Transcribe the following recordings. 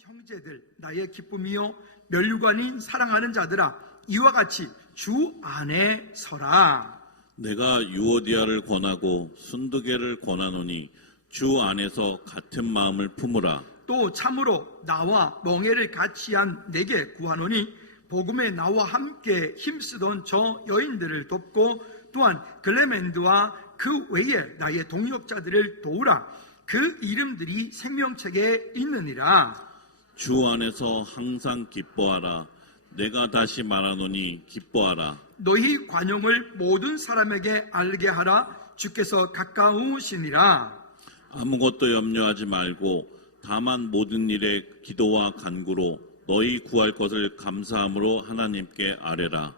형제들, 나의 기쁨이요 면류관인 사랑하는 자들아, 이와 같이 주 안에 서라. 내가 유오디아를 권하고 순두개를 권하노니 주 안에서 같은 마음을 품으라. 또 참으로 나와 멍에를 같이 한 내게 구하노니 복음에 나와 함께 힘쓰던 저 여인들을 돕고 또한 글레멘드와 그 외에 나의 동역자들을 도우라. 그 이름들이 생명책에 있느니라. 주 안에서 항상 기뻐하라. 내가 다시 말하노니 기뻐하라. 너희 관용을 모든 사람에게 알게 하라. 주께서 가까우시니라. 아무것도 염려하지 말고 다만 모든 일에 기도와 간구로 너희 구할 것을 감사함으로 하나님께 아뢰라.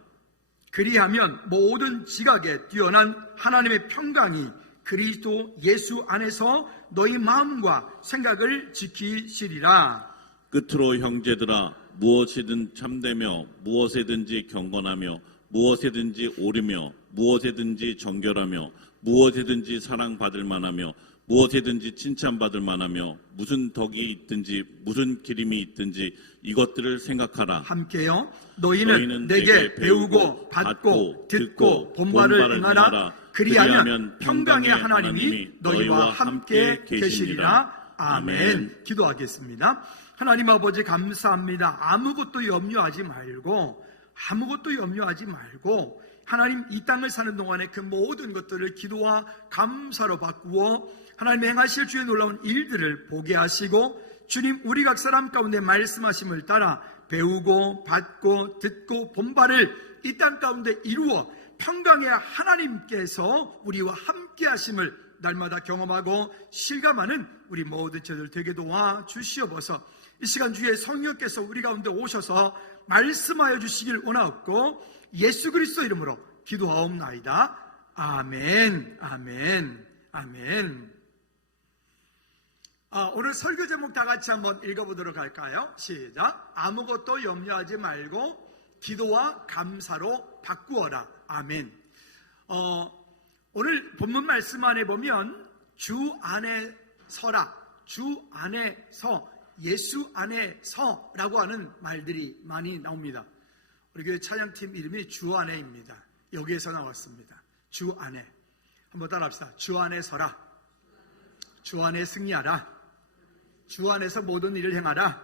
그리하면 모든 지각에 뛰어난 하나님의 평강이 그리스도 예수 안에서 너희 마음과 생각을 지키시리라. 끝으로 형제들아, 무엇이든 참되며 무엇에든지 경건하며 무엇에든지 옳으며 무엇에든지 정결하며 무엇에든지 사랑받을 만하며 무엇에든지 칭찬받을 만하며 무슨 덕이 있든지 무슨 기림이 있든지 이것들을 생각하라. 함께요. 너희는 내게 배우고 받고 듣고 본받을 행하라. 그리하면 평강의 하나님이 너희와 함께 계시리라. 아멘. 기도하겠습니다. 하나님 아버지 감사합니다. 아무것도 염려하지 말고 하나님 이 땅을 사는 동안에 그 모든 것들을 기도와 감사로 바꾸어 하나님 행하실 주의 놀라운 일들을 보게 하시고 주님 우리 각 사람 가운데 말씀하심을 따라 배우고 받고 듣고 본받을 이 땅 가운데 이루어 평강의 하나님께서 우리와 함께 하심을 날마다 경험하고 실감하는 우리 모든 저들 되게 도와 주시옵소서. 이 시간 주의 성령께서 우리 가운데 오셔서 말씀하여 주시길 원하옵고 예수 그리스도 이름으로 기도하옵나이다. 아멘. 아멘. 아멘. 오늘 설교 제목 다 같이 한번 읽어보도록 할까요? 시작. 아무것도 염려하지 말고 기도와 감사로 바꾸어라. 아멘. 오늘 본문 말씀 안에 보면 주 안에 서라, 주 안에 서, 예수 안에 서라고 하는 말들이 많이 나옵니다. 우리 교회 찬양팀 이름이 주 안에입니다. 여기에서 나왔습니다. 주 안에. 한번 따라합시다. 주 안에 서라, 주 안에 승리하라, 주 안에서 모든 일을 행하라.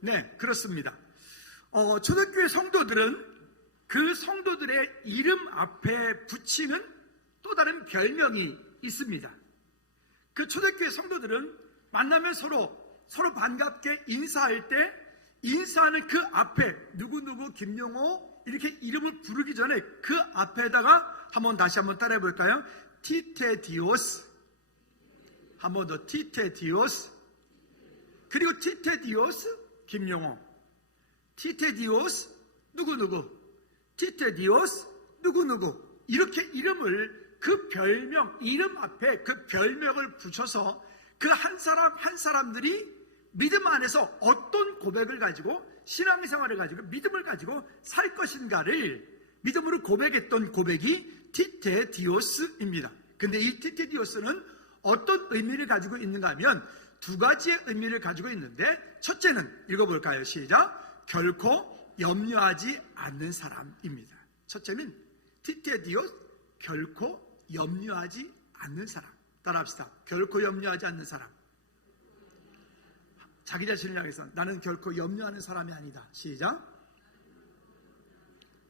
네, 그렇습니다. 초대교회 성도들은 그 성도들의 이름 앞에 붙이는 또 다른 별명이 있습니다. 그 초대교회 성도들은 만나면 서로 반갑게 인사할 때 인사하는 그 앞에 누구누구 김용호 이렇게 이름을 부르기 전에 그 앞에다가 다시 한번 따라해 볼까요? 티테디오스, 한 번 더 티테디오스, 그리고 티테디오스 김용호, 티테디오스 누구누구, 티테디오스 누구누구, 이렇게 이름을 그 별명, 이름 앞에 그 별명을 붙여서 그 한 사람 한 사람들이 믿음 안에서 어떤 고백을 가지고 신앙생활을 가지고 믿음을 가지고 살 것인가를 믿음으로 고백했던 고백이 티테디오스입니다. 근데 이 티테디오스는 어떤 의미를 가지고 있는가 하면 두 가지의 의미를 가지고 있는데, 첫째는 읽어볼까요? 시작. 결코 염려하지 않는 사람입니다. 첫째는 티테디오스, 결코 염려하지 않는 사람. 따라합시다. 결코 염려하지 않는 사람. 자기 자신을 향해서 나는 결코 염려하는 사람이 아니다. 시작.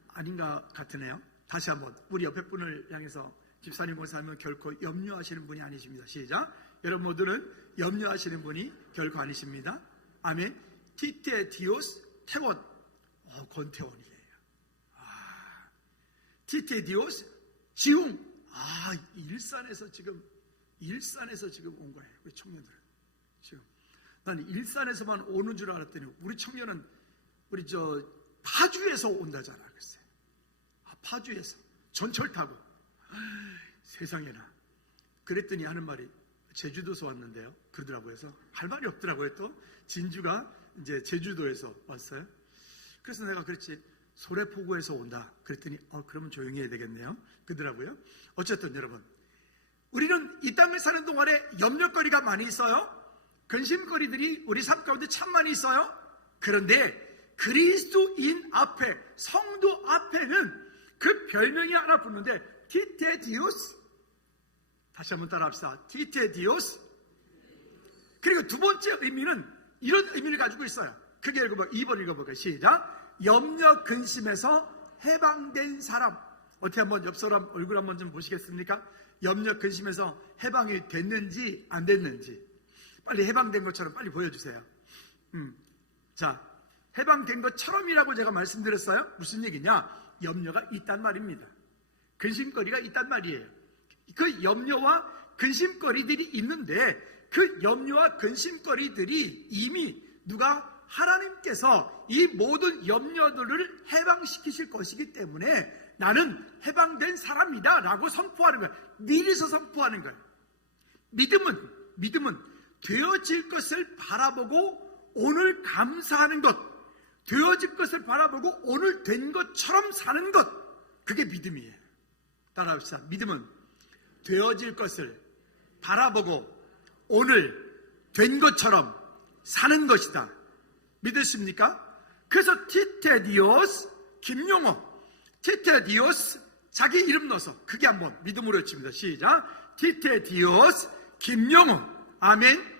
아닌가 같으네요. 다시 한번 우리 옆에 분을 향해서 집사님 목사님은 결코 염려하시는 분이 아니십니다. 시작. 여러분 모두는 염려하시는 분이 결코 아니십니다. 아멘. 티테디오스 태원, 권태원이에요. 티테디오스 지웅, 일산에서 지금 온 거예요. 우리 청년들은 지금. 나는 일산에서만 오는 줄 알았더니 우리 청년은 우리 파주에서 온다잖아. 글쎄. 파주에서 전철 타고. 세상에나. 그랬더니 하는 말이 제주도에서 왔는데요. 그러더라고요. 그래서 할 말이 없더라고요. 또 진주가 이제 제주도에서 왔어요. 그래서 내가 그랬지. 소래포구에서 온다. 그랬더니 그러면 조용히 해야 되겠네요. 그러더라고요. 어쨌든 여러분, 우리는 이 땅을 사는 동안에 염려거리가 많이 있어요. 근심거리들이 우리 삶 가운데 참 많이 있어요. 그런데 그리스도인 앞에, 성도 앞에는 그 별명이 하나 붙는데 티테디오스. 다시 한번 따라합시다. 티테디오스. 그리고 두 번째 의미는 이런 의미를 가지고 있어요. 크게 읽어볼까요? 2번 읽어볼까요? 시작. 염려 근심에서 해방된 사람. 어떻게 한번 옆 사람 얼굴 한번 좀 보시겠습니까? 염려 근심에서 해방이 됐는지 안 됐는지 빨리 해방된 것처럼 빨리 보여주세요. 자, 해방된 것처럼이라고 제가 말씀드렸어요. 무슨 얘기냐? 염려가 있단 말입니다. 근심거리가 있단 말이에요. 그 염려와 근심거리들이 있는데 그 염려와 근심거리들이 이미 누가 하나님께서 이 모든 염려들을 해방시키실 것이기 때문에 나는 해방된 사람이다 라고 선포하는 거예요. 미리서 선포하는 거예요. 믿음은 되어질 것을 바라보고 오늘 감사하는 것, 되어질 것을 바라보고 오늘 된 것처럼 사는 것, 그게 믿음이에요. 따라합시다. 믿음은 되어질 것을 바라보고 오늘 된 것처럼 사는 것이다. 믿으십니까? 그래서 티테디오스, 김용호, 티테디오스, 자기 이름 넣어서 크게 한번 믿음으로 외칩니다. 시작. 티테디오스, 김용호. 아멘.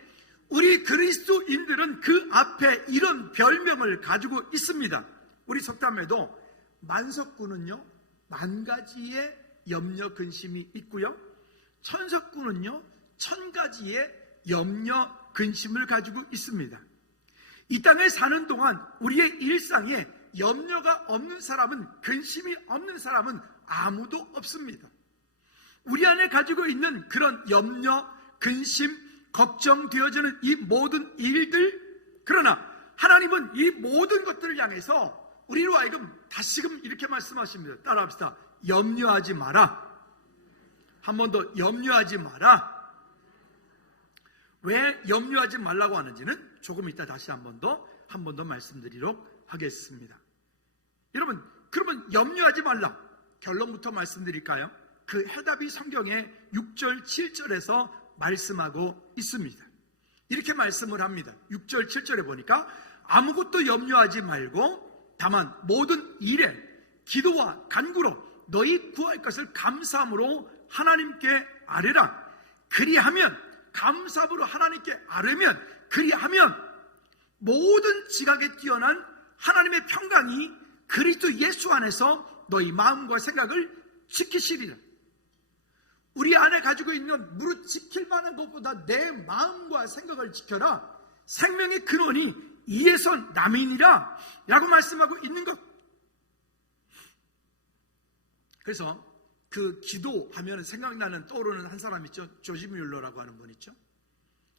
우리 그리스도인들은 그 앞에 이런 별명을 가지고 있습니다. 우리 속담에도 만석군은요 10,000가지의 염려 근심이 있고요, 천석군은요 1,000가지의 염려 근심을 가지고 있습니다. 이 땅에 사는 동안 우리의 일상에 염려가 없는 사람은, 근심이 없는 사람은 아무도 없습니다. 우리 안에 가지고 있는 그런 염려, 근심, 걱정되어지는 이 모든 일들, 그러나 하나님은 이 모든 것들을 향해서 우리로 하여금 다시금 이렇게 말씀하십니다. 따라합시다. 염려하지 마라. 한 번 더, 염려하지 마라. 왜 염려하지 말라고 하는지는 조금 이따 다시 한 번 더 말씀드리도록 하겠습니다. 여러분, 그러면 염려하지 말라. 결론부터 말씀드릴까요? 그 해답이 성경의 6절, 7절에서 말씀하고 있습니다. 이렇게 말씀을 합니다. 6절, 7절에 보니까 아무것도 염려하지 말고 다만 모든 일에 기도와 간구로 너희 구할 것을 감사함으로 하나님께 아뢰라. 그리하면, 감사함으로 하나님께 아뢰면, 그리하면 모든 지각에 뛰어난 하나님의 평강이 그리스도 예수 안에서 너희 마음과 생각을 지키시리라. 우리 안에 가지고 있는 무릇 지킬 만한 것보다 내 마음과 생각을 지켜라. 생명의 근원이 이에서 남이니라 라고 말씀하고 있는 것. 그래서 그 기도하면 생각나는, 떠오르는 한 사람 있죠. 조지 뮬러라고 하는 분 있죠.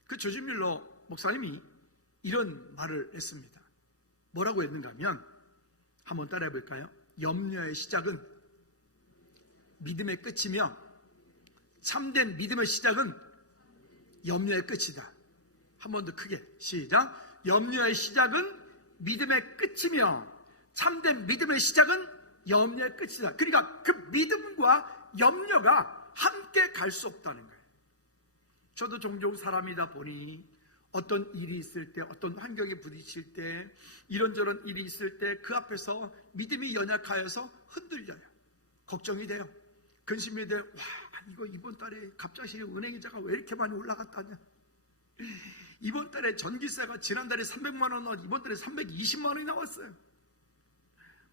그 조지 뮬러 목사님이 이런 말을 했습니다. 뭐라고 했는가 하면, 한번 따라해 볼까요? 염려의 시작은 믿음의 끝이며 참된 믿음의 시작은 염려의 끝이다. 한 번 더 크게 시작. 염려의 시작은 믿음의 끝이며 참된 믿음의 시작은 염려의 끝이다. 그러니까 그 믿음과 염려가 함께 갈 수 없다는 거예요. 저도 종종 사람이다 보니 어떤 일이 있을 때, 어떤 환경에 부딪힐 때, 이런저런 일이 있을 때 그 앞에서 믿음이 연약하여서 흔들려요. 걱정이 돼요. 근심이 돼요. 와, 이거 이번 달에 갑자기 은행이자가 왜 이렇게 많이 올라갔다냐. 이번 달에 전기세가 지난달에 300만 원, 이번 달에 320만 원이 나왔어요.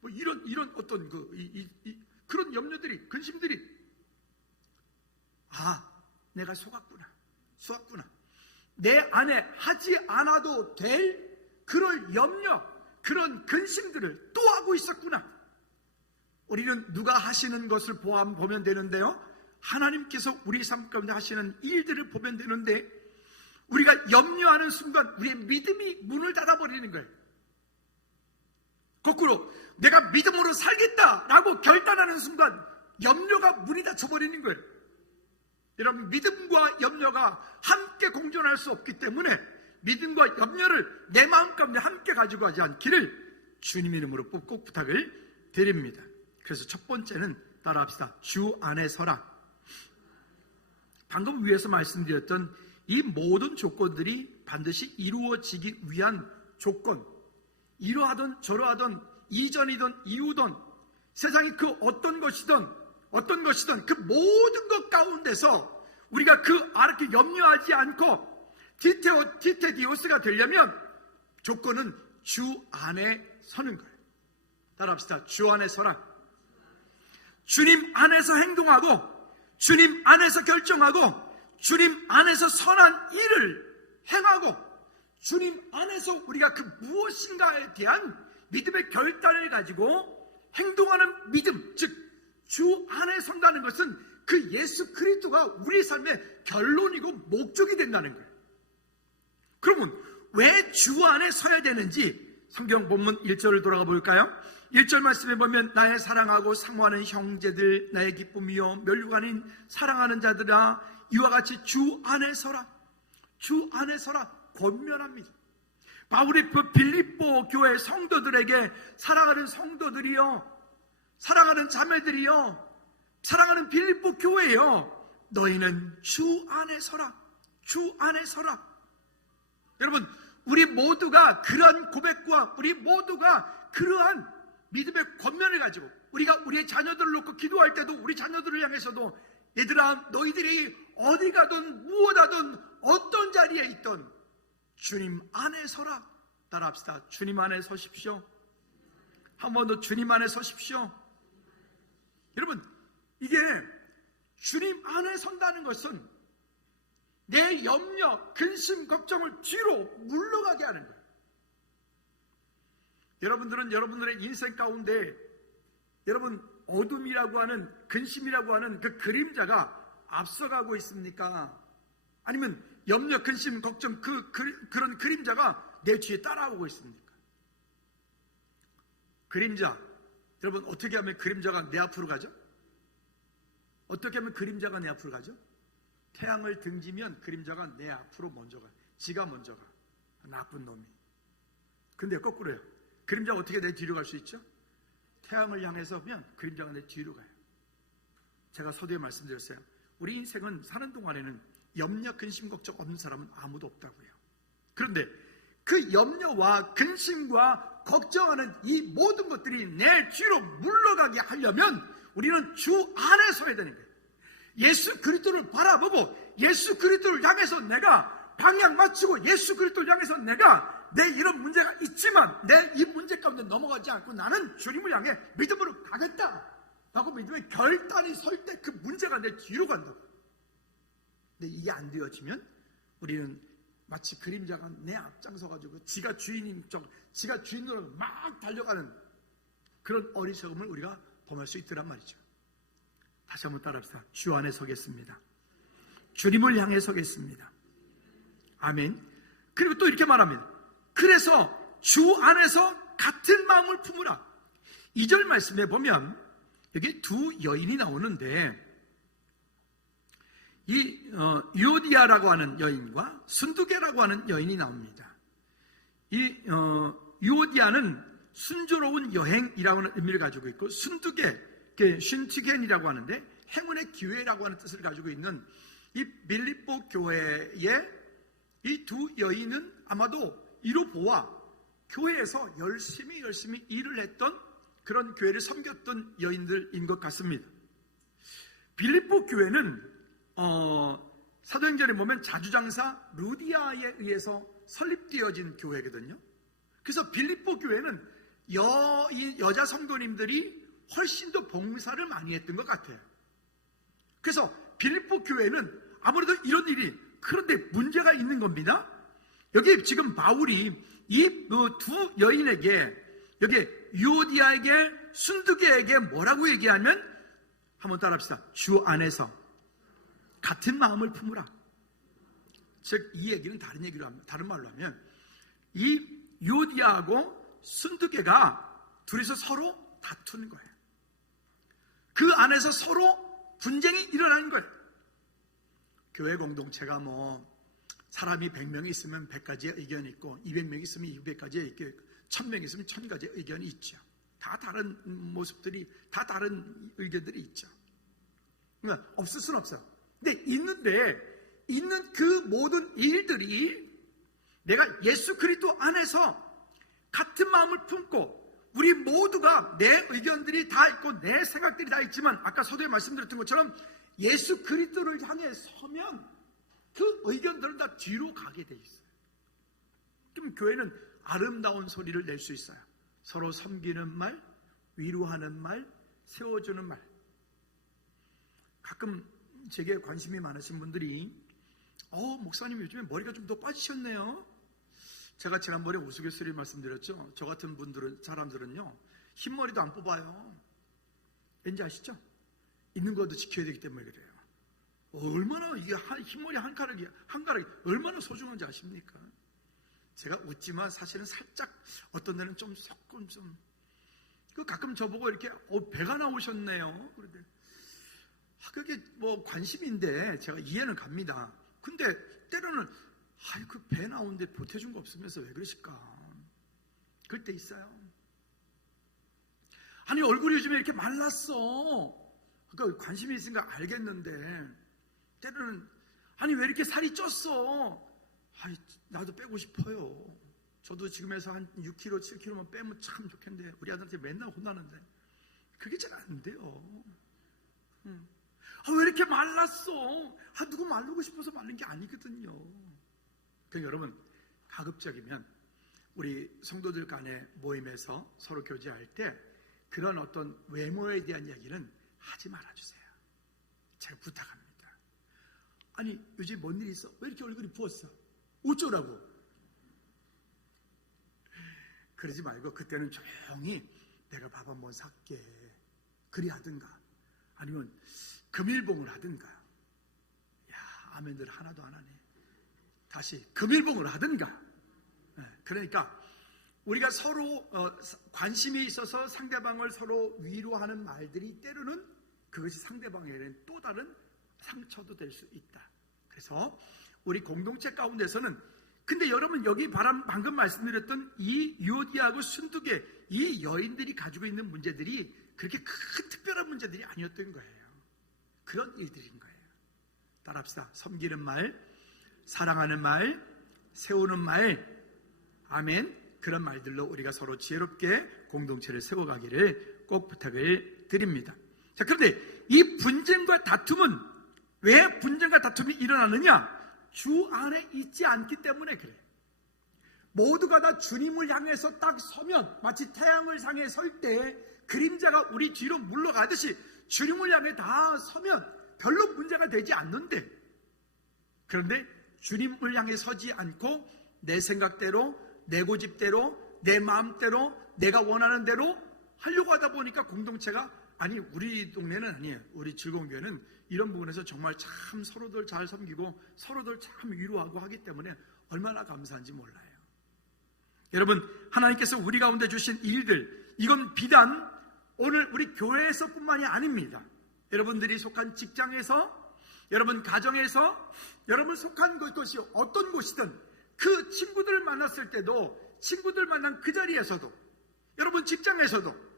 뭐 이런 어떤 그런 염려들이, 근심들이, 내가 속았구나. 내 안에 하지 않아도 될 그런 염려, 그런 근심들을 또 하고 있었구나. 우리는 누가 하시는 것을 보면 되는데요, 하나님께서 우리 삶 가운데 하시는 일들을 보면 되는데, 우리가 염려하는 순간 우리의 믿음이 문을 닫아버리는 거예요. 거꾸로 내가 믿음으로 살겠다라고 결단하는 순간 염려가 문이 닫혀버리는 거예요. 여러분, 믿음과 염려가 함께 공존할 수 없기 때문에 믿음과 염려를 내 마음 가운데 함께 가지고 하지 않기를 주님 이름으로 꼭 부탁을 드립니다. 그래서 첫 번째는 따라합시다. 주 안에 서라. 방금 위에서 말씀드렸던 이 모든 조건들이 반드시 이루어지기 위한 조건, 이러하던 저러하던 이전이든 이후든 세상이 그 어떤 것이든 그 모든 것 가운데서 우리가 그 아르게 염려하지 않고 디테디오스가 되려면 조건은 주 안에 서는 거예요. 따라합시다. 주 안에 서라. 주님 안에서 행동하고 주님 안에서 결정하고 주님 안에서 선한 일을 행하고 주님 안에서 우리가 그 무엇인가에 대한 믿음의 결단을 가지고 행동하는 믿음, 즉 주 안에 선다는 것은 그 예수 그리스도가 우리 삶의 결론이고 목적이 된다는 거예요. 그러면 왜 주 안에 서야 되는지 성경 본문 1절을 돌아가 볼까요? 1절 말씀에 보면 나의 사랑하고 사모하는 형제들, 나의 기쁨이요 멸류가 아닌 사랑하는 자들아, 이와 같이 주 안에 서라. 주 안에 서라. 권면합니다. 바울이 그 빌립보 교회 성도들에게 사랑하는 성도들이요, 사랑하는 자매들이요, 사랑하는 빌립보 교회요, 너희는 주 안에 서라. 주 안에 서라. 여러분, 우리 모두가 그러한 고백과 우리 모두가 그러한 믿음의 권면을 가지고 우리가 우리의 자녀들을 놓고 기도할 때도 우리 자녀들을 향해서도 얘들아, 너희들이 어디 가든 무엇하든 어떤 자리에 있든 주님 안에 서라. 따라합시다. 주님 안에 서십시오. 한 번 더 주님 안에 서십시오. 여러분, 이게 주님 안에 선다는 것은 내 염려, 근심, 걱정을 뒤로 물러가게 하는 거예요. 여러분들은 여러분들의 인생 가운데 여러분 어둠이라고 하는, 근심이라고 하는 그 그림자가 앞서가고 있습니까? 아니면 염려, 근심, 걱정 그런 그림자가 내 뒤에 따라오고 있습니까? 그림자, 여러분 어떻게 하면 그림자가 내 앞으로 가죠? 어떻게 하면 그림자가 내 앞으로 가죠? 태양을 등지면 그림자가 내 앞으로 먼저 가요. 지가 먼저 가. 나쁜 놈이. 근데 거꾸로요. 그림자가 어떻게 내 뒤로 갈 수 있죠? 태양을 향해서 면 그림자가 내 뒤로 가요. 제가 서두에 말씀드렸어요. 우리 인생은 사는 동안에는 염려, 근심, 걱정 없는 사람은 아무도 없다고요. 그런데 그 염려와 근심과 걱정하는 이 모든 것들이 내 뒤로 물러가게 하려면 우리는 주 안에 서야 되는 거예요. 예수 그리스도를 바라보고 예수 그리스도를 향해서 내가 방향 맞추고 예수 그리스도를 향해서 내가 내 이런 문제가 있지만 내 이 문제 가운데 넘어가지 않고 나는 주님을 향해 믿음으로 가겠다 라고 믿음의 결단이 설 때 그 문제가 내 뒤로 간다고. 근데 이게 안 되어지면 우리는 마치 그림자가 내 앞장서가지고 지가 주인인 척, 지가 주인으로 막 달려가는 그런 어리석음을 우리가 범할 수 있더란 말이죠. 다시 한번 따라합시다. 주 안에 서겠습니다. 주님을 향해 서겠습니다. 아멘. 그리고 또 이렇게 말합니다. 그래서 주 안에서 같은 마음을 품으라. 2절 말씀에 보면 여기 두 여인이 나오는데 이 유오디아라고 하는 여인과 순두계라고 하는 여인이 나옵니다. 이 유오디아는 순조로운 여행이라고 하는 의미를 가지고 있고 순두계, 쉰티겐이라고 하는데 행운의 기회라고 하는 뜻을 가지고 있는 이 빌립보 교회의 이 두 여인은 아마도 이로 보아 교회에서 열심히 일을 했던 그런 교회를 섬겼던 여인들인 것 같습니다. 빌립보 교회는 사도행전에 보면 자주장사 루디아에 의해서 설립되어진 교회거든요. 그래서 빌립보 교회는 여자 성도님들이 훨씬 더 봉사를 많이 했던 것 같아요. 그래서 빌립보 교회는 아무래도 이런 일이, 그런데 문제가 있는 겁니다. 여기 지금 바울이 이 두 여인에게, 여기 유오디아에게 순두계에게 뭐라고 얘기하면 한번 따라합시다. 주 안에서 같은 마음을 품으라. 즉 이 얘기는 다른 말로 하면 이 유오디아하고 순두계가 둘이서 서로 다투는 거예요. 그 안에서 서로 분쟁이 일어나는 거예요. 교회 공동체가 사람이 100명이 있으면 100가지의 의견이 있고 200명이 있으면 200가지의 의견이 있고 1000명이 있으면 1000가지의 의견이 있죠. 다 다른 모습들이, 다 다른 의견들이 있죠. 그러니까 없을 수는 없어요. 근데 있는 그 모든 일들이 내가 예수 그리스도 안에서 같은 마음을 품고 우리 모두가 내 의견들이 다 있고 내 생각들이 다 있지만 아까 서두에 말씀드렸던 것처럼 예수 그리스도를 향해 서면 그 의견들은 다 뒤로 가게 돼 있어요. 그럼 교회는 아름다운 소리를 낼 수 있어요. 서로 섬기는 말, 위로하는 말, 세워주는 말. 가끔 제게 관심이 많으신 분들이 목사님 요즘에 머리가 좀 더 빠지셨네요. 제가 지난번에 우스갯소리 말씀드렸죠. 저 같은 사람들은요 흰머리도 안 뽑아요. 왠지 아시죠? 있는 것도 지켜야 되기 때문에 그래요. 얼마나 이게 흰머리 한 가락이 얼마나 소중한지 아십니까? 제가 웃지만 사실은 살짝 어떤 데는 좀 조금 가끔 저보고 이렇게 배가 나오셨네요. 그런데 그게 뭐 관심인데 제가 이해는 갑니다. 근데 때로는 그 배 나오는데 보태준 거 없으면서 왜 그러실까? 그럴 때 있어요. 아니 얼굴이 요즘에 이렇게 말랐어. 그러니까 관심이 있으니까 알겠는데 때로는 아니 왜 이렇게 살이 쪘어? 나도 빼고 싶어요. 저도 지금에서 한 6kg, 7kg만 빼면 참 좋겠는데 우리 아들한테 맨날 혼나는데 그게 잘 안 돼요. 왜 이렇게 말랐어? 누구 마르고 싶어서 마른 게 아니거든요. 그러니까 여러분 가급적이면 우리 성도들 간의 모임에서 서로 교제할 때 그런 어떤 외모에 대한 이야기는 하지 말아주세요. 제가 부탁합니다. 아니 요즘 뭔 일 있어? 왜 이렇게 얼굴이 부었어? 어쩌라고? 그러지 말고 그때는 조용히 내가 밥 한번 살게 그리 하든가 아니면 금일봉을 하든가. 아멘들 하나도 안 하네. 다시 금일봉을 하든가. 그러니까 우리가 서로 관심이 있어서 상대방을 서로 위로하는 말들이 때로는 그것이 상대방에게는 또 다른 상처도 될 수 있다. 그래서 우리 공동체 가운데서는 근데 여러분 여기 방금 말씀드렸던 이 유오디아하고 순두계 이 여인들이 가지고 있는 문제들이 그렇게 큰 특별한 문제들이 아니었던 거예요. 그런 일들인 거예요. 따라합시다. 섬기는 말, 사랑하는 말, 세우는 말, 아멘. 그런 말들로 우리가 서로 지혜롭게 공동체를 세워가기를 꼭 부탁을 드립니다. 자, 그런데 이 분쟁과 다툼은 왜 분쟁과 다툼이 일어나느냐? 주 안에 있지 않기 때문에 그래요. 모두가 다 주님을 향해서 딱 서면 마치 태양을 향해 설 때 그림자가 우리 뒤로 물러가듯이 주님을 향해 다 서면 별로 문제가 되지 않는데 그런데 주님을 향해 서지 않고 내 생각대로 내 고집대로 내 마음대로 내가 원하는 대로 하려고 하다 보니까 공동체가 아니 우리 동네는 아니에요. 우리 즐거운 교회는 이런 부분에서 정말 참 서로들 잘 섬기고 서로들 참 위로하고 하기 때문에 얼마나 감사한지 몰라요. 여러분 하나님께서 우리 가운데 주신 일들 이건 비단 오늘 우리 교회에서뿐만이 아닙니다. 여러분들이 속한 직장에서 여러분 가정에서 여러분 속한 곳이 어떤 곳이든 그 친구들을 만났을 때도 친구들 만난 그 자리에서도 여러분 직장에서도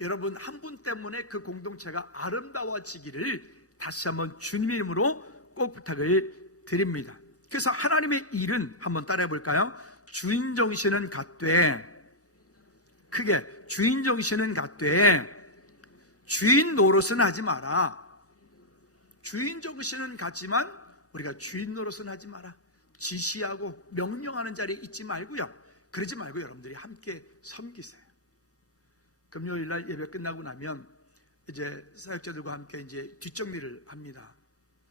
여러분 한 분 때문에 그 공동체가 아름다워지기를 다시 한번 주님 이름으로 꼭 부탁을 드립니다. 그래서 하나님의 일은 한번 따라해 볼까요? 주인 정신은 갖되 크게 주인 정신은 갖되 주인 노릇은 하지 마라. 주인 정신은 갖지만 우리가 주인 노릇은 하지 마라. 지시하고 명령하는 자리에 있지 말고요. 그러지 말고 여러분들이 함께 섬기세요. 금요일날 예배 끝나고 나면 이제 사역자들과 함께 이제 뒷정리를 합니다.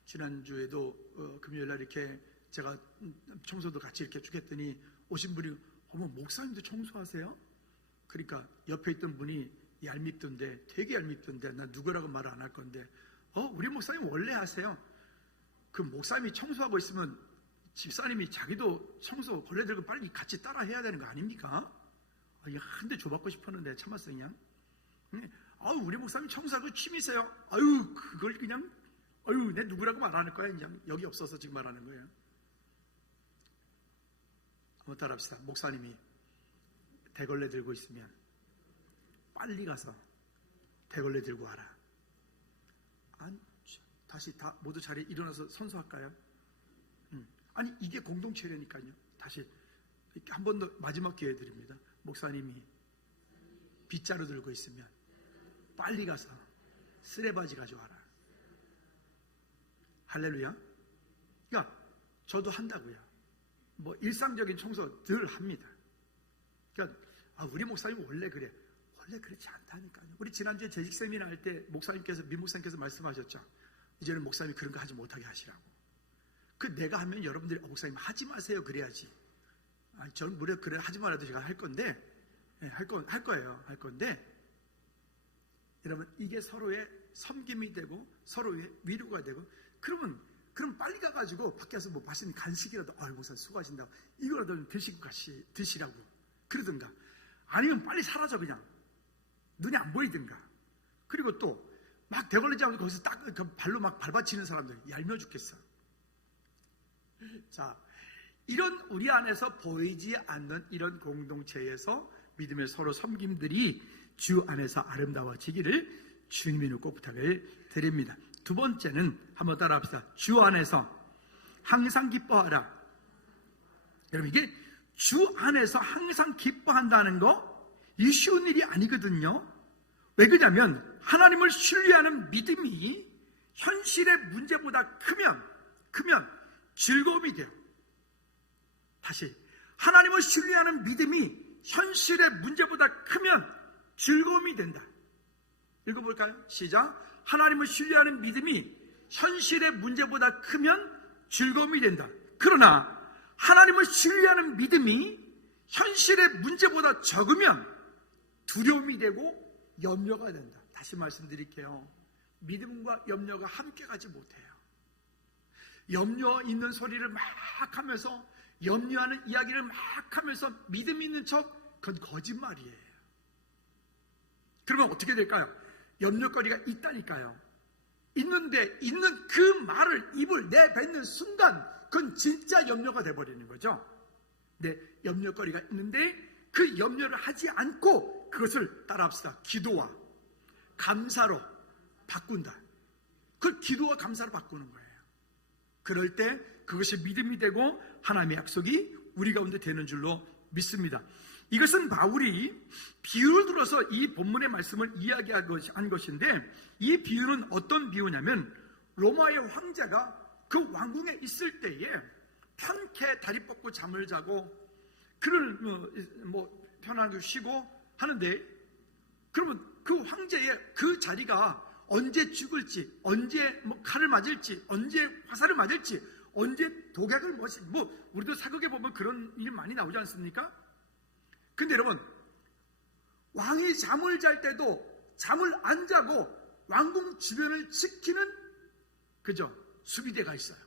지난주에도 금요일날 이렇게 제가 청소도 같이 이렇게 쭉 했더니 오신 분이 어머 목사님도 청소하세요? 그러니까 옆에 있던 분이 얄밉던데 되게 얄밉던데 나 누구라고 말을 안 할 건데 우리 목사님 원래 하세요. 그 목사님이 청소하고 있으면 집사님이 자기도 청소 걸레 들고 빨리 같이 따라 해야 되는 거 아닙니까? 한 대 줘받고 싶었는데 참았어 그냥. 우리 목사님 청소하고 취미세요. 그걸 그냥 내 누구라고 말 안 할 거야. 그냥 여기 없어서 지금 말하는 거예요. 한번 따라합시다. 목사님이 대걸레 들고 있으면 빨리 가서 대걸레 들고 와라. 다시 다 모두 자리에 일어나서 선서할까요? 아니 이게 공동체라니까요. 다시 한 번 더 마지막 기회 드립니다. 목사님이 빗자루 들고 있으면 빨리 가서 쓰레바지 가져와라. 할렐루야. 그러니까 저도 한다고요. 뭐 일상적인 청소 늘 합니다. 그러니까 우리 목사님 원래 그래. 원래 그렇지 않다니까요. 우리 지난주에 재직 세미나 할 때 목사님께서 민 목사님께서 말씀하셨죠. 이제는 목사님이 그런 거 하지 못하게 하시라고. 그 내가 하면 여러분들이 목사님 하지 마세요 그래야지. 저는 무려 그래 하지 말아도 제가 할 건데 할 건데 여러분 이게 서로의 섬김이 되고 서로의 위로가 되고 그럼 빨리 가가지고 밖에서 뭐 맛있는 간식이라도 목사님 수고하신다고 이거라도 드시라고 그러든가 아니면 빨리 사라져 그냥 눈이 안 보이든가. 그리고 또 막 대걸리지 않고 거기서 딱 발로 막 밟아치는 사람들 얄미워 죽겠어. 자, 이런 우리 안에서 보이지 않는 이런 공동체에서 믿음의 서로 섬김들이 주 안에서 아름다워지기를 주님의 꼭 부탁을 드립니다. 두 번째는 한번 따라합시다. 주 안에서 항상 기뻐하라. 여러분 이게 주 안에서 항상 기뻐한다는 거 이 쉬운 일이 아니거든요. 왜 그러냐면 하나님을 신뢰하는 믿음이 현실의 문제보다 크면 즐거움이 돼요. 다시 하나님을 신뢰하는 믿음이 현실의 문제보다 크면 즐거움이 된다. 읽어볼까요? 시작. 하나님을 신뢰하는 믿음이 현실의 문제보다 크면 즐거움이 된다. 그러나 하나님을 신뢰하는 믿음이 현실의 문제보다 적으면 두려움이 되고 염려가 된다. 다시 말씀드릴게요. 믿음과 염려가 함께 가지 못해요. 염려 있는 소리를 막 하면서 염려하는 이야기를 막 하면서 믿음 있는 척 그건 거짓말이에요. 그러면 어떻게 될까요? 염려거리가 있다니까요. 있는데 있는 그 말을 입을 내뱉는 순간 그건 진짜 염려가 돼버리는 거죠. 네, 염려거리가 있는데 그 염려를 하지 않고 그것을 따라합시다. 기도와 감사로 바꾼다. 그걸 기도와 감사로 바꾸는 거예요. 그럴 때 그것이 믿음이 되고 하나님의 약속이 우리 가운데 되는 줄로 믿습니다. 이것은 바울이 비유를 들어서 이 본문의 말씀을 이야기한 것인데 이 비유는 어떤 비유냐면 로마의 황제가 그 왕궁에 있을 때에 편케 다리 뻗고 잠을 자고 그를 편하게 쉬고 하는데 그러면 그 황제의 그 자리가 언제 죽을지 언제 칼을 맞을지 언제 화살을 맞을지 언제 독약을 우리도 사극에 보면 그런 일 많이 나오지 않습니까? 근데 여러분 왕이 잠을 잘 때도 잠을 안 자고 왕궁 주변을 지키는 수비대가 있어요.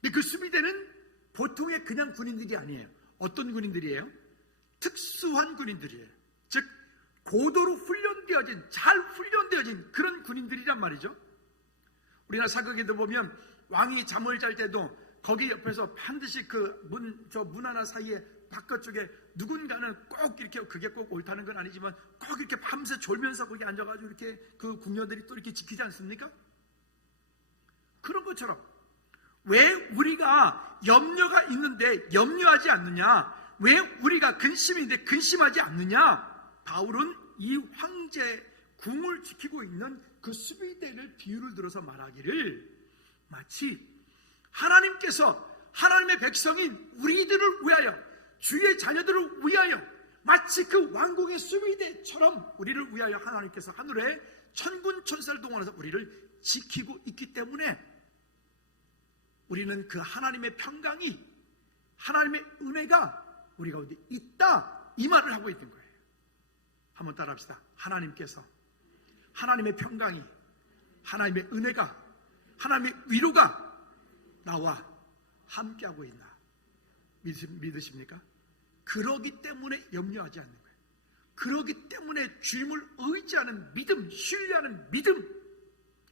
근데 그 수비대는 보통의 그냥 군인들이 아니에요. 어떤 군인들이에요? 특수한 군인들이에요. 즉 고도로 잘 훈련되어진 그런 군인들이란 말이죠. 우리나라 사극에도 보면 왕이 잠을 잘 때도 거기 옆에서 반드시 그 문 하나 사이에 바깥쪽에 누군가는 꼭 이렇게 그게 꼭 옳다는 건 아니지만 꼭 이렇게 밤새 졸면서 거기 앉아가지고 이렇게 그 궁녀들이 또 이렇게 지키지 않습니까? 그런 것처럼 왜 우리가 염려가 있는데 염려하지 않느냐? 왜 우리가 근심인데 근심하지 않느냐? 바울은 이 황제 궁을 지키고 있는 그 수비대를 비유를 들어서 말하기를 마치 하나님께서 하나님의 백성인 우리들을 위하여 주의 자녀들을 위하여 마치 그 왕궁의 수비대처럼 우리를 위하여 하나님께서 하늘에 천군 천사를 동원해서 우리를 지키고 있기 때문에 우리는 그 하나님의 평강이 하나님의 은혜가 우리 가운데 있다 이 말을 하고 있는 거예요. 한번 따라합시다. 하나님께서 하나님의 평강이 하나님의 은혜가 하나님의 위로가 나와 함께하고 있나 믿으십니까? 그러기 때문에 염려하지 않는 거예요. 그러기 때문에 주님을 의지하는 믿음, 신뢰하는 믿음,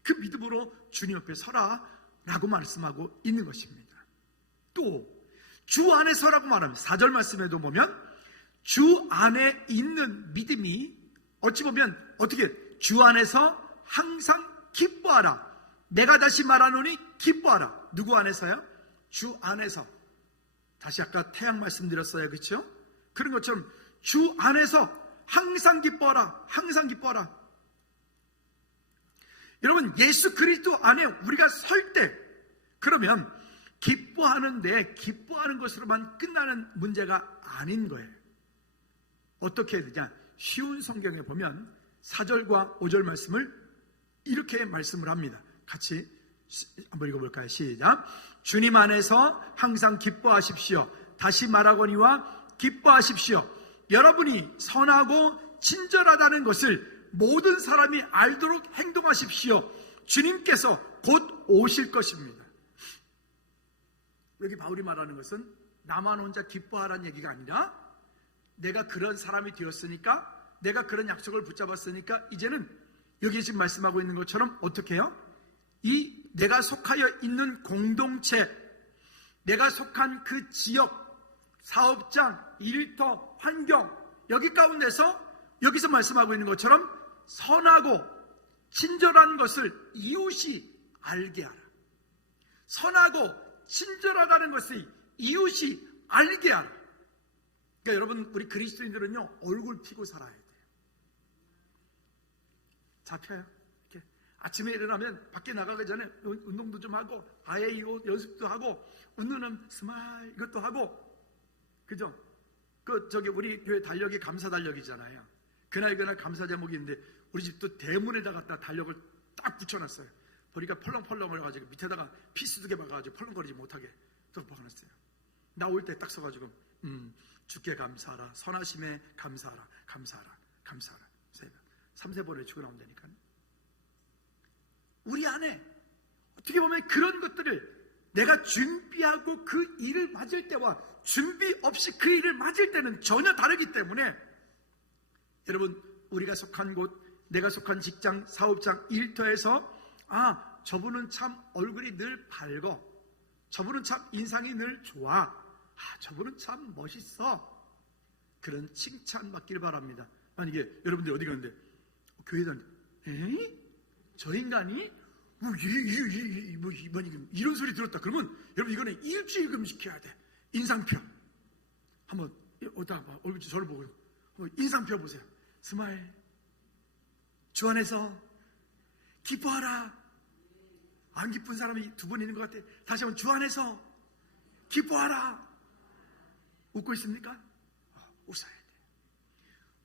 그 믿음으로 주님 앞에 서라 라고 말씀하고 있는 것입니다. 또 주 안에 서라고 말하면 4절 말씀에도 보면 주 안에 있는 믿음이 어찌 보면 어떻게 주 안에서 항상 기뻐하라. 내가 다시 말하노니 기뻐하라. 누구 안에서요? 주 안에서. 다시 아까 태양 말씀드렸어요. 그렇죠? 그런 것처럼 주 안에서 항상 기뻐하라. 항상 기뻐하라. 여러분, 예수 그리스도 안에 우리가 설 때, 그러면 기뻐하는데 기뻐하는 것으로만 끝나는 문제가 아닌 거예요. 어떻게 해야 되냐? 쉬운 성경에 보면 4절과 5절 말씀을 이렇게 말씀을 합니다. 같이 한번 읽어볼까요? 시작. 주님 안에서 항상 기뻐하십시오. 다시 말하거니와 기뻐하십시오. 여러분이 선하고 친절하다는 것을 모든 사람이 알도록 행동하십시오. 주님께서 곧 오실 것입니다. 여기 바울이 말하는 것은 나만 혼자 기뻐하라는 얘기가 아니라, 내가 그런 사람이 되었으니까, 내가 그런 약속을 붙잡았으니까 이제는 여기 지금 말씀하고 있는 것처럼 어떻게 해요? 이 내가 속하여 있는 공동체, 내가 속한 그 지역, 사업장, 일터, 환경, 여기 가운데서 여기서 말씀하고 있는 것처럼 선하고 친절한 것을 이웃이 알게 하라. 선하고 친절하다는 것을 이웃이 알게 하라. 그러니까 여러분, 우리 그리스도인들은요, 얼굴 피고 살아야 돼요. 잡혀요. 이렇게 아침에 일어나면 밖에 나가기 전에 운동도 좀 하고, 아예 이거 연습도 하고, 웃는 스마일 이것도 하고, 그죠? 우리 교회 달력이 감사 달력이잖아요. 그날 감사 제목이 있는데, 우리 집도 대문에다 갖다 달력을 딱 붙여놨어요. 보니까 펄렁펄렁을 해가지고 밑에다가 피스 2개 박아가지고 펄렁거리지 못하게 또 박아놨어요. 나올 때 딱 써가지고 주께 감사하라, 선하심에 감사하라, 감사하라, 감사하라. 3-4번에 주고 나온다니까요. 우리 안에 어떻게 보면 그런 것들을 내가 준비하고 그 일을 맞을 때와 준비 없이 그 일을 맞을 때는 전혀 다르기 때문에, 여러분, 우리가 속한 곳, 내가 속한 직장, 사업장, 일터에서 저분은 참 얼굴이 늘 밝어, 저분은 참 인상이 늘 좋아, 저분은 참 멋있어, 그런 칭찬 받길 바랍니다. 만약에 여러분들 어디 가는데 교회 다니는데 저 인간이 이런 소리 들었다 그러면, 여러분, 이거는 일주일 금식해야 돼. 인상표 한번 얼굴 저를 보고 인상표 보세요. 스마일. 주 안에서 기뻐하라. 안 기쁜 사람이 2분 있는 것 같아. 다시 한번, 주 안에서 기뻐하라. 웃고 있습니까? 웃어야 돼.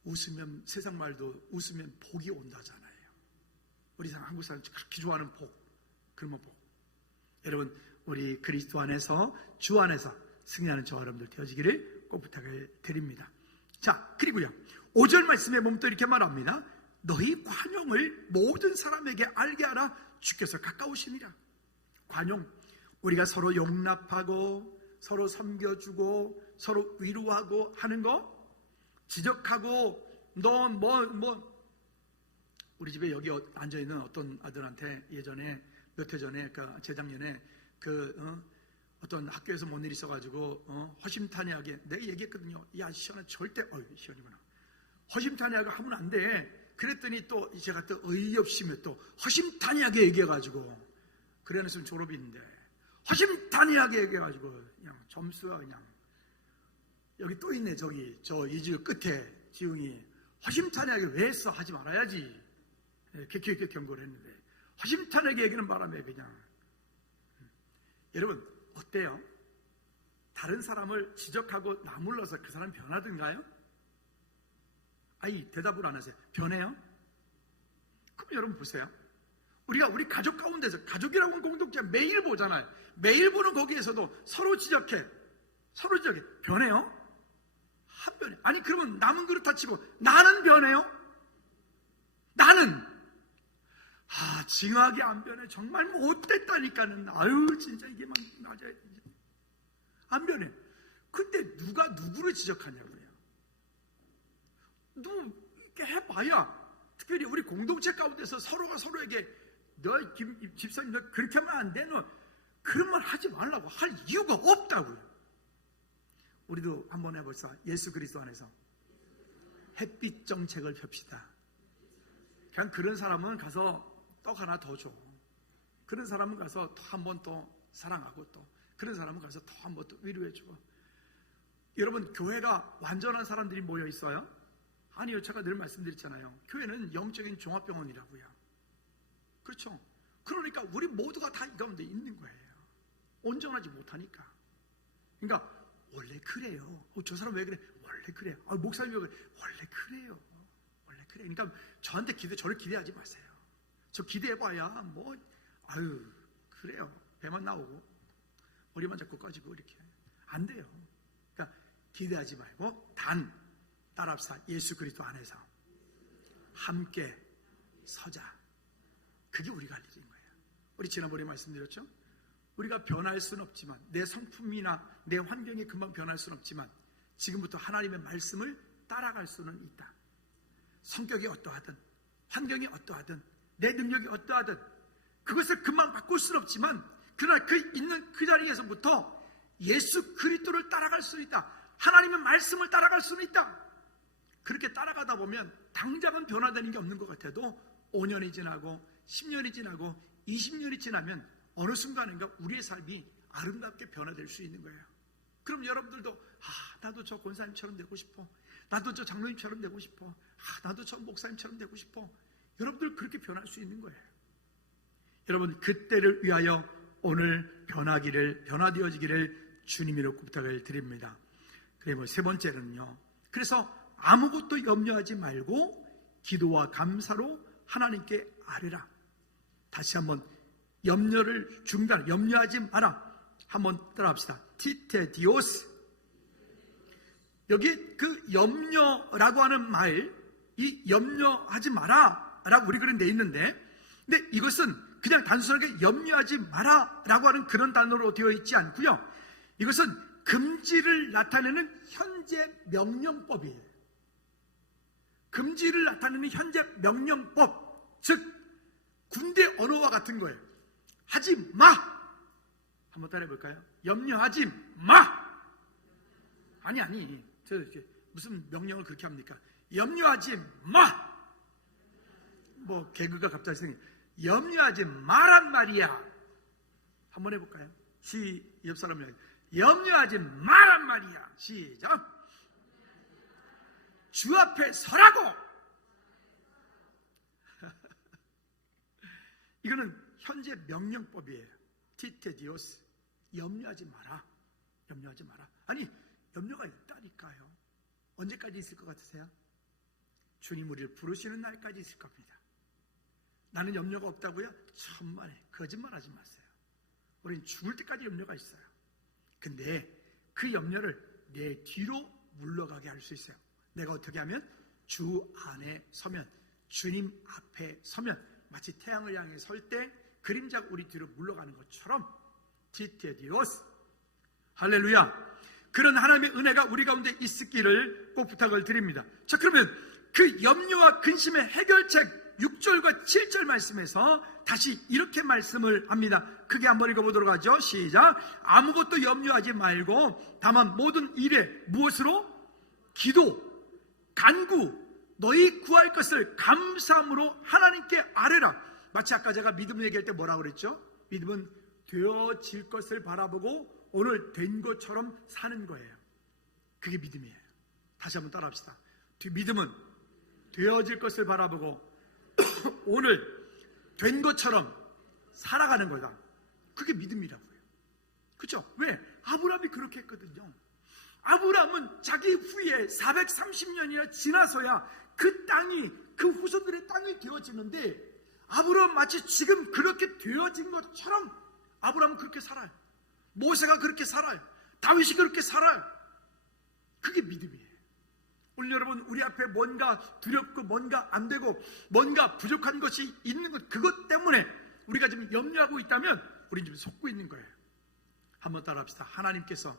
웃으면, 세상 말도 웃으면 복이 온다잖아요. 우리 한국 사람 그렇게 좋아하는 복, 그러면 복. 여러분, 우리 그리스도 안에서, 주 안에서 승리하는 저와 여러분들 되어지기를 꼭 부탁을 드립니다. 자, 그리고요, 5절 말씀에 보면 또 이렇게 말합니다. 너희 관용을 모든 사람에게 알게 하라. 주께서 가까우시니라. 관용, 우리가 서로 용납하고 서로 섬겨주고 서로 위로하고 하는 거, 지적하고 우리 집에 여기 앉아있는 어떤 아들한테 예전에 몇 해 전에, 재작년에 어떤 학교에서 뭔 일이 있어가지고 허심탄회하게 내가 얘기했거든요. 야, 시원은 절대 시원이구나. 허심탄회하게 하면 안 돼. 그랬더니 또 제가 또 어이없이면 또 허심탄회하게 얘기해가지고, 그래놓으면 졸업이 있는데 허심탄회하게 얘기해가지고 그냥 점수가 그냥, 여기 또 있네. 저 이주 끝에 지웅이 허심탄회하게 왜 했어? 하지 말아야지. 이렇게 경고를 했는데 허심탄회하게 얘기는 바람에 그냥. 여러분, 어때요? 다른 사람을 지적하고 나물러서 그 사람 변하든가요? 대답을 안 하세요. 변해요? 그럼 여러분 보세요. 우리 가족 가운데서, 가족이라고 하는 공동체 매일 보잖아요. 매일 보는 거기에서도 서로 지적해. 변해요? 한 변해. 아니, 그러면 남은 그렇다 치고 나는 변해요? 나는 징하게 안 변해. 정말 못됐다니까는. 진짜 이게 막 맞아야 돼. 안 변해. 근데 누가 누구를 지적하냐고요. 이렇게 해봐야, 특별히 우리 공동체 가운데서 서로가 서로에게 너 집사님 너 그렇게 하면 안 돼, 너 그런 말 하지 말라고 할 이유가 없다고요. 우리도 한번 해봅시다. 예수 그리스도 안에서 햇빛 정책을 펴시다. 그냥 그런 사람은 가서 떡 하나 더 줘. 그런 사람은 가서 또 한 번 또 사랑하고, 또 그런 사람은 가서 또 한 번 또 위로해주고. 여러분, 교회가 완전한 사람들이 모여 있어요? 아니요. 제가 늘 말씀드렸잖아요. 교회는 영적인 종합병원이라고요. 그렇죠? 그러니까 우리 모두가 다 이 가운데 있는 거예요. 온전하지 못하니까. 그러니까 원래 그래요. 저 사람 왜 그래? 원래 그래요. 목사님 왜 그래? 원래 그래요. 원래 그래. 그러니까 저한테 저를 기대하지 마세요. 저 기대해봐야 뭐 그래요. 배만 나오고 머리만 자꾸 꺼지고 이렇게 안 돼요. 그러니까 기대하지 말고 따라합시다. 예수 그리스도 안에서 함께 서자. 그게 우리가 할 일인 거예요. 우리 지난번에 말씀드렸죠? 우리가 변할 수는 없지만, 내 성품이나 내 환경이 금방 변할 수는 없지만 지금부터 하나님의 말씀을 따라갈 수는 있다. 성격이 어떠하든 환경이 어떠하든 내 능력이 어떠하든 그것을 금방 바꿀 수는 없지만, 그러나 있는 그 자리에서부터 예수 그리스도를 따라갈 수 있다. 하나님의 말씀을 따라갈 수는 있다. 그렇게 따라가다 보면 당장은 변화되는 게 없는 것 같아도 5년이 지나고 10년이 지나고 20년이 지나면 어느 순간인가 우리의 삶이 아름답게 변화될 수 있는 거예요. 그럼 여러분들도 나도 저 권사님처럼 되고 싶어. 나도 저 장로님처럼 되고 싶어. 나도 저 목사님처럼 되고 싶어. 여러분들 그렇게 변할 수 있는 거예요. 여러분, 그때를 위하여 오늘 변화되어지기를 주님으로 부탁을 드립니다. 그리고 세 번째는요, 그래서 아무것도 염려하지 말고 기도와 감사로 하나님께 아뢰라. 다시 한번 염려하지 마라. 한번 따라합시다. 티테 디오스. 여기 그 염려라고 하는 말, 이 염려하지 마라 라고 우리 글에 돼 있는데, 근데 이것은 그냥 단순하게 염려하지 마라 라고 하는 그런 단어로 되어 있지 않고요, 이것은 금지를 나타내는 현재 명령법이에요. 금지를 나타내는 현재 명령법, 즉 군대 언어와 같은 거예요. 하지 마. 한번 따라해 볼까요? 염려하지 마. 아니 저 무슨 명령을 그렇게 합니까? 염려하지 마. 뭐 개그가 갑자기 생겨. 염려하지 마란 말이야. 한번 해볼까요? 옆 사람이랑 염려하지 마란 말이야. 시작. 주 앞에 서라고. 이거는 현재 명령법이에요. 티테디오스. 염려하지 마라. 염려하지 마라. 아니, 염려가 있다니까요. 언제까지 있을 것 같으세요? 주님 우리를 부르시는 날까지 있을 겁니다. 나는 염려가 없다고요? 천만에 거짓말하지 마세요. 우리는 죽을 때까지 염려가 있어요. 근데 그 염려를 내 뒤로 물러가게 할 수 있어요. 내가 어떻게 하면? 주 안에 서면, 주님 앞에 서면, 마치 태양을 향해 설 때 그림자가 우리 뒤로 물러가는 것처럼 티테디오스. 할렐루야. 그런 하나님의 은혜가 우리 가운데 있기를 꼭 부탁을 드립니다. 자, 그러면 그 염려와 근심의 해결책 6절과 7절 말씀에서 다시 이렇게 말씀을 합니다. 크게 한번 읽어보도록 하죠. 시작. 아무것도 염려하지 말고 다만 모든 일에 무엇으로? 기도, 간구, 너희 구할 것을 감사함으로 하나님께 아뢰라. 마치 아까 제가 믿음 얘기할 때 뭐라고 그랬죠? 믿음은 되어질 것을 바라보고 오늘 된 것처럼 사는 거예요. 그게 믿음이에요. 다시 한번 따라합시다. 믿음은 되어질 것을 바라보고 오늘 된 것처럼 살아가는 거다. 그게 믿음이라고요. 그렇죠? 왜? 아브라함이 그렇게 했거든요. 아브라함은 자기 후에 430년이나 지나서야 그 땅이, 그 후손들의 땅이 되어지는데, 아브라함 마치 지금 그렇게 되어진 것처럼 아브라함은 그렇게 살아요. 모세가 그렇게 살아요. 다윗이 그렇게 살아요. 그게 믿음이에요. 오늘 여러분, 우리 앞에 뭔가 두렵고 뭔가 안 되고 뭔가 부족한 것이 있는 것, 그것 때문에 우리가 지금 염려하고 있다면 우리는 지금 속고 있는 거예요. 한번 따라합시다. 하나님께서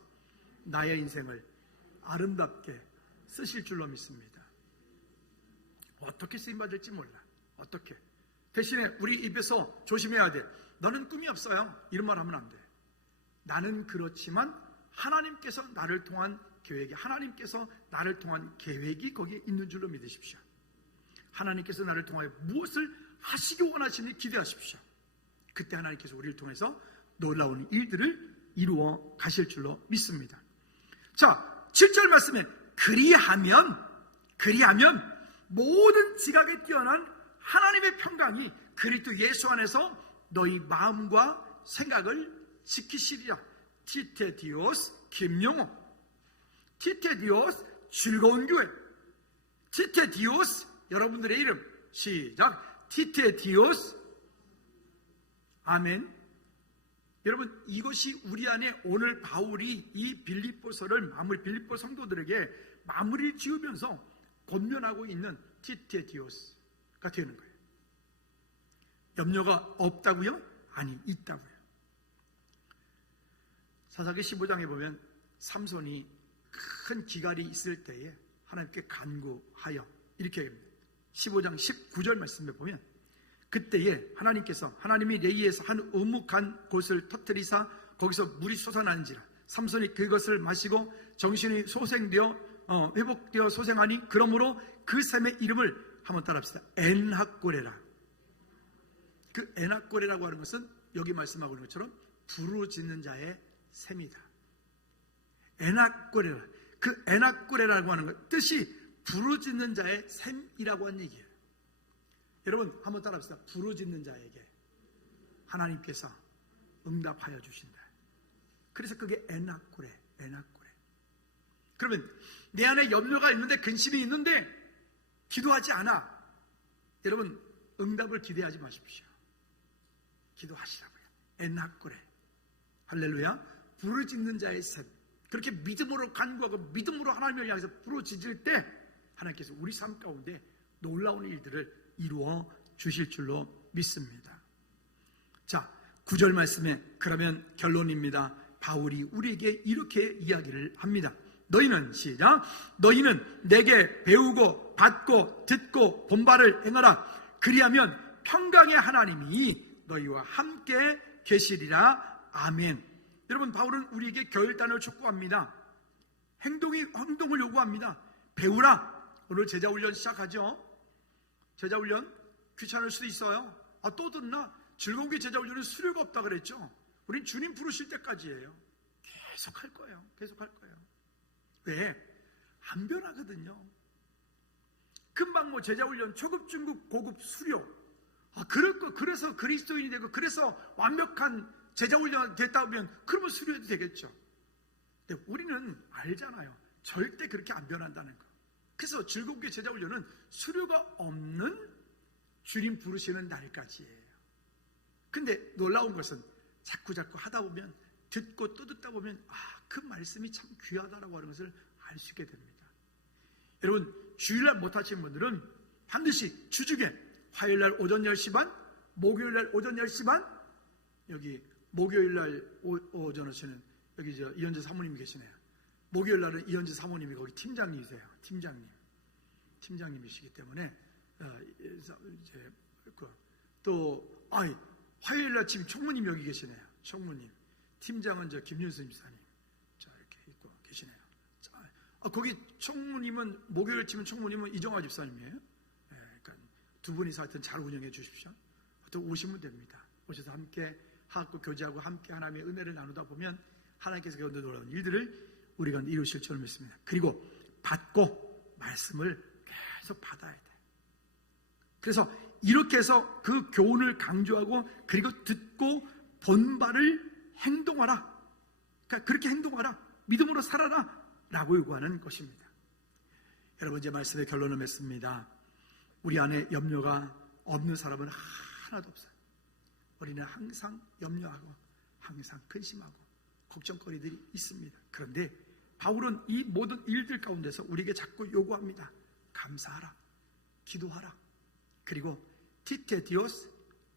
나의 인생을 아름답게 쓰실 줄로 믿습니다. 어떻게 쓰임받을지 몰라. 어떻게. 대신에 우리 입에서 조심해야 돼. 너는 꿈이 없어요. 이런 말 하면 안 돼. 나는 그렇지만 하나님께서 나를 통한 계획이, 하나님께서 나를 통한 계획이 거기에 있는 줄로 믿으십시오. 하나님께서 나를 통하여 무엇을 하시기 원하시니 기대하십시오. 그때 하나님께서 우리를 통해서 놀라운 일들을 이루어 가실 줄로 믿습니다. 자, 7절 말씀에 그리하면 모든 지각에 뛰어난 하나님의 평강이 그리스도 예수 안에서 너희 마음과 생각을 지키시리라. 티테디오스 김용호, 티테디오스 즐거운 교회, 티테디오스 여러분들의 이름 시작. 티테디오스. 아멘. 여러분, 이것이 우리 안에 오늘 바울이 이 빌립보서를 빌립보 성도들에게 마무리 지으면서 권면하고 있는 티테디오스가 되는 거예요. 염려가 없다고요? 아니, 있다고요. 사사기 15장에 보면 삼손이 큰 기갈이 있을 때에 하나님께 간구하여 이렇게 합니다. 15장 19절 말씀에 보면 그때에 하나님이 레이에서 한 우묵한 곳을 터뜨리사 거기서 물이 솟아나는지라 삼손이 그것을 마시고 정신이 소생되어 회복되어 소생하니 그러므로 그 샘의 이름을 한번 따라합시다. 엔하꼬레라. 그 엔하꼬레라고 하는 것은 여기 말씀하고 있는 것처럼 부르짖는 자의 샘이다. 엔하꼬레라. 그 엔하꼬레라고 하는 것 뜻이 부르짖는 자의 샘이라고 하는 얘기예요. 여러분 한번 따라합시다. 부르짖는 자에게 하나님께서 응답하여 주신다. 그래서 그게 엔하꼬레. 그러면 내 안에 염려가 있는데 근심이 있는데 기도하지 않아. 여러분 응답을 기대하지 마십시오. 기도하시라고요. 엔하꼬레. 할렐루야. 부르짖는 자의 샘. 그렇게 믿음으로 간구하고 믿음으로 하나님을 향해서 부르짖을 때 하나님께서 우리 삶 가운데 놀라운 일들을 이루어 주실 줄로 믿습니다. 자, 9절 말씀에 그러면 결론입니다. 바울이 우리에게 이렇게 이야기를 합니다. 너희는 시작. 너희는 내게 배우고 받고 듣고 본바를 행하라. 그리하면 평강의 하나님이 너희와 함께 계시리라. 아멘. 여러분 바울은 우리에게 결단을 촉구합니다. 행동을 요구합니다. 배우라. 오늘 제자훈련 시작하죠. 제자훈련 귀찮을 수도 있어요. 또 듣나? 즐거운 게 제자훈련은 수료가 없다 그랬죠. 우린 주님 부르실 때까지예요. 계속 할 거예요. 왜? 안 변하거든요. 금방 제자훈련 초급, 중급, 고급, 수료. 그래서 그리스도인이 되고 그래서 완벽한 제자훈련 됐다 보면 그러면 수료해도 되겠죠. 근데 우리는 알잖아요. 절대 그렇게 안 변한다는 거. 그래서 즐거운 게 제자훈련은 수료가 없는 주님 부르시는 날까지예요. 근데 놀라운 것은 자꾸 하다 보면 듣고 또 듣다 보면 그 말씀이 참 귀하다라고 하는 것을 알 수 있게 됩니다. 여러분 주일날 못하시는 분들은 반드시 주중에 화요일날 오전 10시 반, 목요일날 오전 10시 반, 여기 목요일날 오전 하시는 여기 이현재 사모님이 계시네요. 목요일날은 이현재 사모님이 거기 팀장님이세요. 팀장님이시기 때문에 또 화요일날 지금 총무님 여기 계시네요. 총무님. 팀장은 김윤수 집사님. 이렇게 있고 계시네요. 거기 총무님은 목요일 치면 총무님은 이정화 집사님이에요. 그러니까 두 분이서 하여튼 잘 운영해 주십시오. 또 오시면 됩니다. 오셔서 함께 하고 교제하고 함께 하나님의 은혜를 나누다 보면 하나님께서 가운데 놀라운 일들을 우리가 이루실 줄 믿습니다. 그리고 받고 말씀을 계속 받아야 돼. 그래서 이렇게 해서 그 교훈을 강조하고 그리고 듣고 본 바를 행동하라. 그러니까 그렇게 행동하라. 믿음으로 살아라. 라고 요구하는 것입니다. 여러분 이제 말씀의 결론을 맺습니다. 우리 안에 염려가 없는 사람은 하나도 없어요. 우리는 항상 염려하고 항상 근심하고 걱정거리들이 있습니다. 그런데 바울은 이 모든 일들 가운데서 우리에게 자꾸 요구합니다. 감사하라. 기도하라. 그리고 티테디오스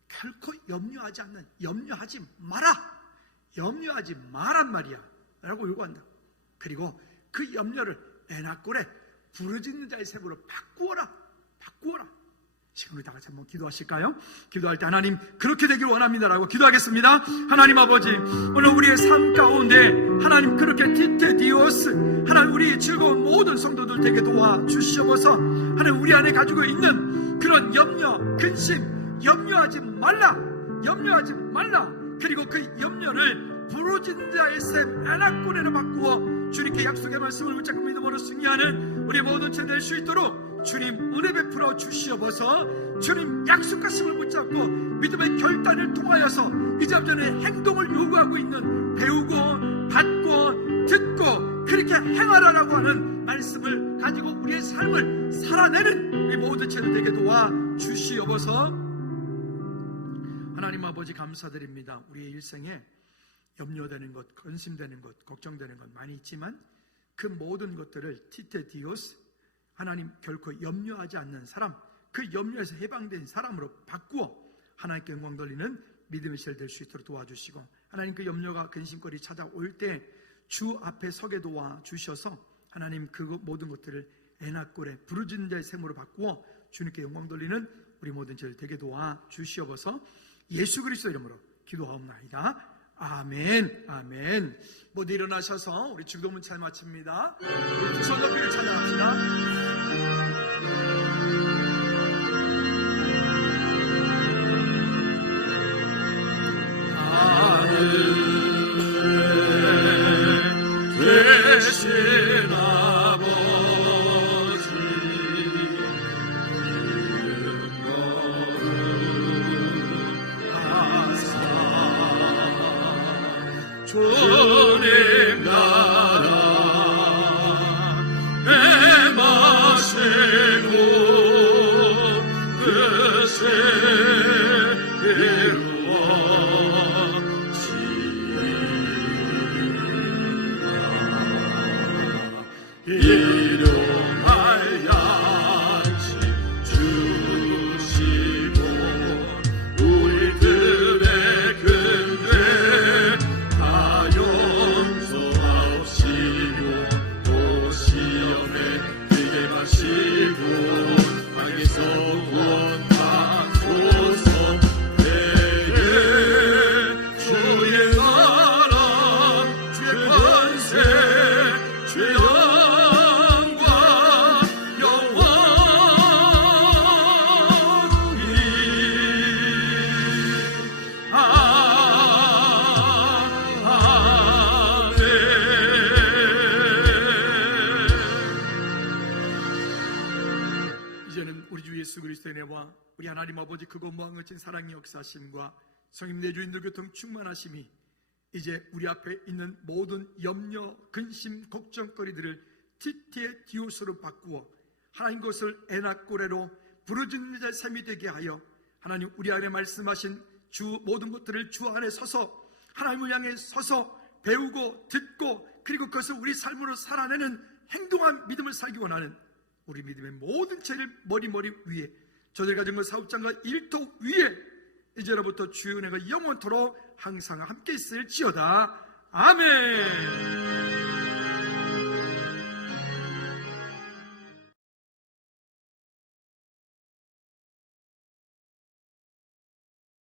결코 염려하지 마란 말이야 라고 요구한다. 그리고 그 염려를 엔하꼬레 부르짖는 자의 샘으로 바꾸어라. 지금 우리 다 같이 한번 기도하실까요? 기도할 때 하나님 그렇게 되길 원합니다라고 기도하겠습니다. 하나님 아버지 오늘 우리의 삶 가운데 하나님 그렇게 티테디오스 하나님 우리의 즐거운 모든 성도들 되게 도와주시옵소서. 하나님 우리 안에 가지고 있는 그런 염려, 근심 염려하지 말라. 그리고 그 염려를 부르짖는 자의 샘 엔하꼬레로 바꾸어 주님께 약속의 말씀을 붙잡고 믿음으로 승리하는 우리 모든 체 될 수 있도록 주님 은혜 베풀어 주시옵소서. 주님 약속하심을 붙잡고 믿음의 결단을 통하여서 이전에 행동을 요구하고 있는 배우고 받고 듣고 그렇게 행하라라고 하는 말씀을 가지고 우리의 삶을 살아내는 우리 모든 체들 되게 도와 주시옵소서. 하나님 아버지 감사드립니다. 우리의 일생에 염려되는 것, 근심되는 것, 걱정되는 것 많이 있지만 그 모든 것들을 티테디오스, 하나님 결코 염려하지 않는 사람, 그 염려에서 해방된 사람으로 바꾸어 하나님께 영광 돌리는 믿음의 시절 될 수 있도록 도와주시고, 하나님 그 염려가 근심거리 찾아올 때 주 앞에 서게 도와 주셔서 하나님 그 모든 것들을 애낙골에 부르짖는 자의 셈으로 바꾸어 주님께 영광 돌리는 우리 모든 죄를 되게 도와 주시옵소서. 예수 그리스도 이름으로 기도하옵나이다. 아멘. 아멘. 모두 일어나셔서 우리 주기도문 잘 마칩니다. 우리 두 손 높이를 찬양합시다. 하늘에 계신 아버지, 주님 나라 행하시고 뜻을 이루어지이다. 일용할 양식 주시고 우리들의 근죄 다 용서하시고 또 시험에 들게 마시고 악에서 구원하소서. 내게 주의 나라 주의 권세 주의 영광 영원히 아멘. 이제는 우리 주 예수 그리스도의 은혜와 우리 하나님 아버지 크고 무한거친 사랑의 역사심과 성님 내주인들 교통 충만하심이 이제 우리 앞에 있는 모든 염려, 근심, 걱정거리들을 티테디오스로 바꾸어 하나님 것을 애낙고레로 부르짖는 자의 삶이 되게 하여 하나님 우리 안에 말씀하신 주 모든 것들을 주 안에 서서 하나님을 향해 서서 배우고 듣고 그리고 그것을 우리 삶으로 살아내는 행동한 믿음을 살기 원하는 우리 믿음의 모든 죄를 머리 위에 저들 가진 것 사업장과 일터 위에 이제로부터 주의 은혜가 영원토록 항상 함께 있을지어다. 아멘.